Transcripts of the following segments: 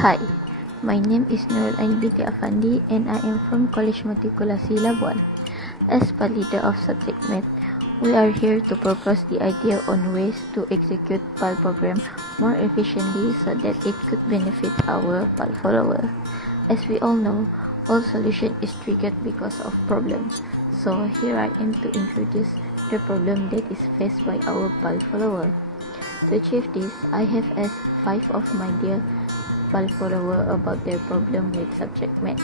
Hi, my name is Nurul Afandi and I am from KOLEJ MATRIKULASI LABUAN. As part leader of subject Math, we are here to propose the idea on ways to execute PAL program more efficiently so that it could benefit our PAL follower. As we all know, all solution is triggered because of problem. So here I am to introduce the problem that is faced by our PAL follower. To achieve this, I have asked 5 of my dear PAL follower about their problem with subject Math.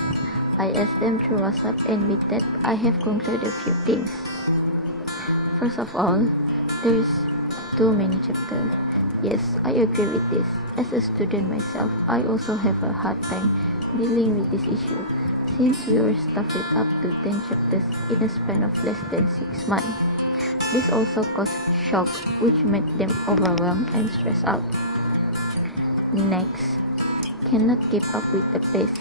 I asked them through WhatsApp, and with that, I have concluded a few things. First of all, there's too many chapters. Yes, I agree with this. As a student myself, I also have a hard time dealing with this issue, since we were stuck with up to 10 chapters in a span of less than 6 months. This also caused shock, which made them overwhelmed and stressed out. Next, cannot keep up with the pace.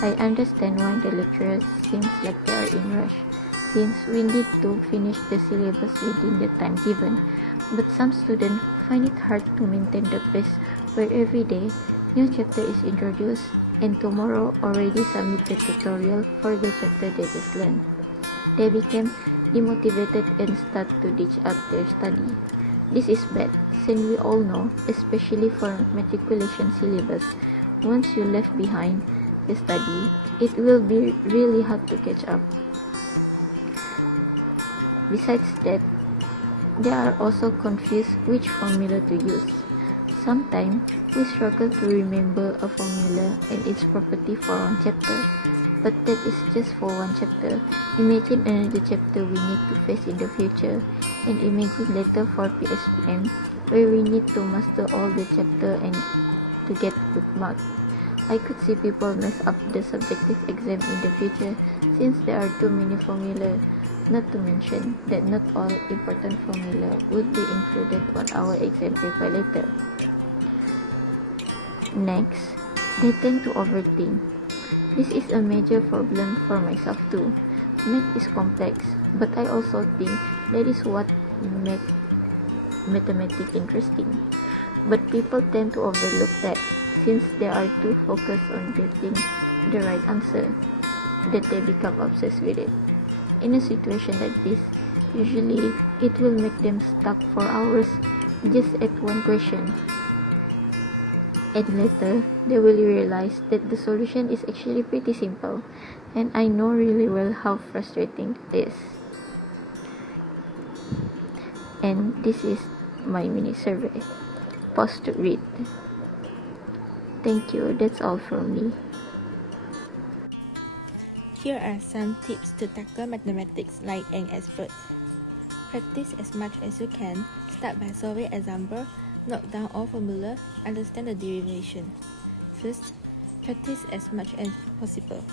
I understand why the lecturers seems like they are in rush, since we need to finish the syllabus within the time given, but some students find it hard to maintain the pace where every day new chapter is introduced and tomorrow already submit the tutorial for the chapter they just learned. They became demotivated and start to ditch up their study. This is bad, since we all know, especially for matriculation syllabus, once you left behind the study, it will be really hard to catch up. Besides that, they are also confused which formula to use. Sometimes we struggle to remember a formula and its property for one chapter, but that is just for one chapter. Imagine another chapter we need to face in the future, and imagine later for PSPM where we need to master all the chapter and to get good marks. I could see people mess up the subjective exam in the future since there are too many formulas, not to mention that not all important formula would be included on our exam paper later. Next, they tend to overthink. This is a major problem for myself too. Math is complex, but I also think that is what makes mathematics interesting. But people tend to overlook that, since they are too focused on getting the right answer, that they become obsessed with it. In a situation like this, usually it will make them stuck for hours just at one question. And later, they will realize that the solution is actually pretty simple, and I know really well how frustrating it is. And this is my mini survey. Pause to read. Thank you, that's all from me. Here are some tips to tackle mathematics like an expert. Practice as much as you can. Start by solving example, note down all formula, understand the derivation. First, practice as much as possible.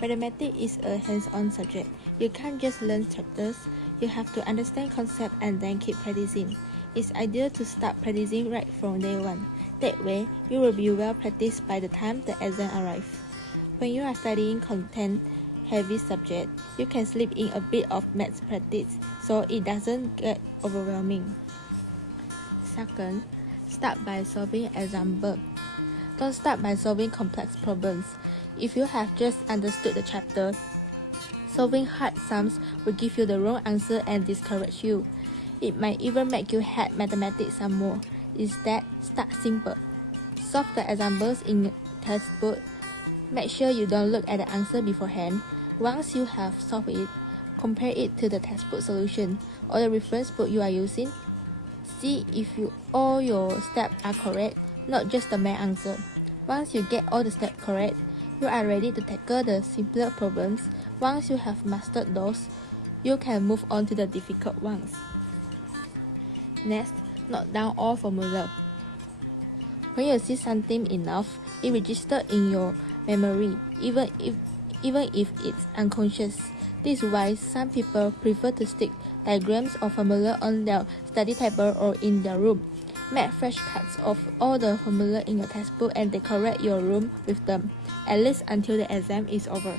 Mathematics is a hands-on subject. You can't just learn chapters, you have to understand concepts and then keep practicing. It's ideal to start practicing right from day one. That way, you will be well practiced by the time the exam arrives. When you are studying content-heavy subject, you can slip in a bit of math practice so it doesn't get overwhelming. Second, start by solving example. Don't start by solving complex problems. If you have just understood the chapter, solving hard sums will give you the wrong answer and discourage you. It might even make you hate mathematics some more. Instead, start simple. Solve the examples in your textbook. Make sure you don't look at the answer beforehand. Once you have solved it, compare it to the textbook solution or the reference book you are using. See if all your steps are correct, not just the main answer. Once you get all the steps correct, you are ready to tackle the simpler problems. Once you have mastered those, you can move on to the difficult ones. Next, note down all formula. When you see something enough, it registers in your memory, even if it's unconscious. This is why some people prefer to stick diagrams or formula on their study table or in their room. Make fresh cuts of all the formula in your textbook and decorate your room with them, at least until the exam is over.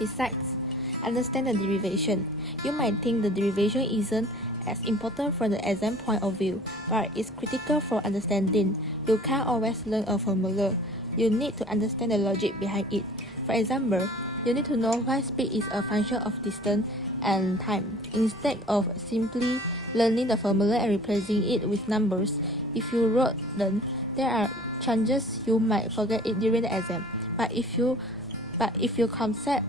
Besides, understand the derivation. You might think the derivation isn't as important from the exam point of view, but it's critical for understanding. You can't always learn a formula. You need to understand the logic behind it. For example, you need to know why speed is a function of distance and time, instead of simply learning the formula and replacing it with numbers. If you wrote them, there are chances you might forget it during the exam. But if your concepts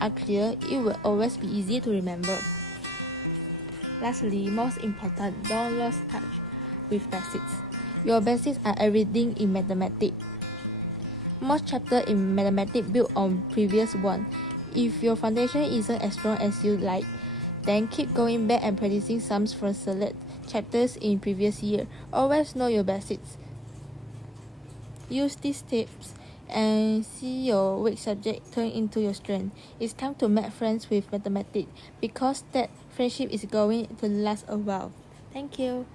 are clear, it will always be easy to remember. Lastly, most important, don't lose touch with basics. Your basics are everything in mathematics. Most chapters in mathematics build on previous one. If your foundation isn't as strong as you like, then keep going back and practicing sums from select chapters in previous year. Always know your basics. Use these tips and see your weak subject turn into your strength. It's time to make friends with mathematics because that friendship is going to last a while. Thank you.